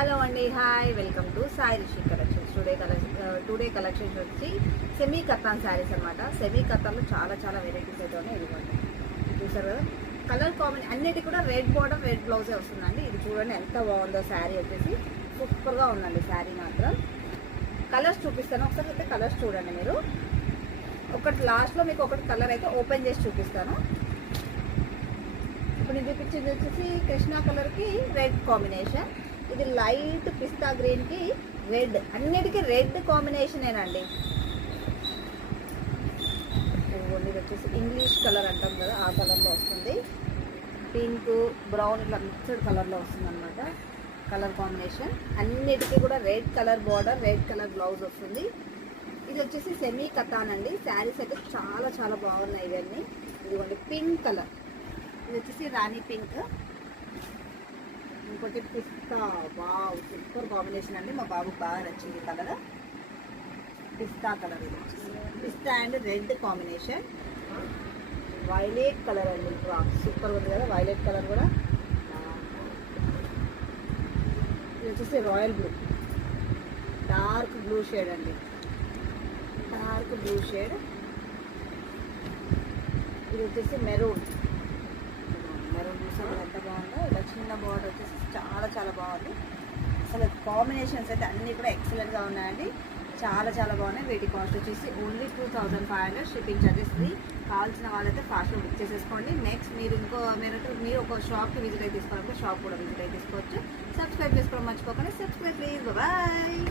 Hello అండి, hi, welcome to Sai Rishi collections. Today collections వచ్చి semi కత్తాన్ saris అనమాట. సెమీ కత్తాన్లో చాలా వెరైటీస్ అయితే ఉన్నాయి. ఇదిగోండి, చూసారు కదా, కలర్ కాంబినేషన్ అన్నిటి కూడా రెడ్ బార్డర్ రెడ్ బ్లౌజే వస్తుందండి. ఇది చూడండి ఎంత బాగుందో శారీ, వచ్చేసి సూపర్గా ఉందండి శారీ మాత్రం. కలర్స్ చూపిస్తాను, ఒకసారి అయితే కలర్స్ చూడండి మీరు. ఒకటి లాస్ట్లో మీకు ఒకటి కలర్ అయితే ఓపెన్ చేసి చూపిస్తాను. ఇప్పుడు ఇది చూపించేది వచ్చేసి కృష్ణా కలర్కి రెడ్ కాంబినేషన్. ఇది లైట్ పిస్తా గ్రీన్కి రెడ్, అన్నిటికీ రెడ్ కాంబినేషనేనండి. ఇది వచ్చేసి ఇంగ్లీష్ కలర్ అంటాం కదా, ఆ కలర్లో వస్తుంది. పింక్ బ్రౌన్ ఇట్లా మిక్స్డ్ కలర్లో వస్తుంది అనమాట కలర్ కాంబినేషన్. అన్నిటికీ కూడా red colour border, red colour blouse వస్తుంది. ఇది వచ్చేసి సెమీ కతాన్ అండి. శారీస్ అయితే చాలా బాగున్నాయి ఇవన్నీ. ఇదిగోండి పింక్ కలర్, ఇది వచ్చేసి రాణి పింక్. ఇంకోటి పిస్తా, వావ్ సూపర్ కాంబినేషన్ అండి. మా బాబుకి బాగా నచ్చింది కలర్, పిస్తా కలర్. ఇది వచ్చేసి పిస్తా and red combination. Violet colour అండి, సూపర్ ఉంది కదా వైలెట్ కలర్ కూడా. ఇది వచ్చేసి royal blue, dark blue shade అండి, డార్క్ బ్లూ షేడ్. ఇది వచ్చేసి మెరూన్ చూసారు ఎంత బాగుందో. ఇలా చిన్న బార్డర్ వచ్చేసి చాలా బాగుంది. అసలు కాంబినేషన్స్ అయితే అన్నీ కూడా ఎక్సలెంట్గా ఉన్నాయండి. చాలా బాగున్నాయి. వీటి కాస్ట్ వచ్చేసి ఓన్లీ 2500. Shipping charges free. కావాల్సిన వాళ్ళైతే ఫాస్ట్గా బుక్ చేసేసుకోండి. నెక్స్ట్ మీరు ఒక షాప్కి విజిట్ అయితే తీసుకోవాలంటే షాప్ కూడా విజిట్ అయితే తీసుకోవచ్చు. సబ్స్క్రైబ్ చేసుకోవడం మర్చిపోకండి. Subscribe please, bye.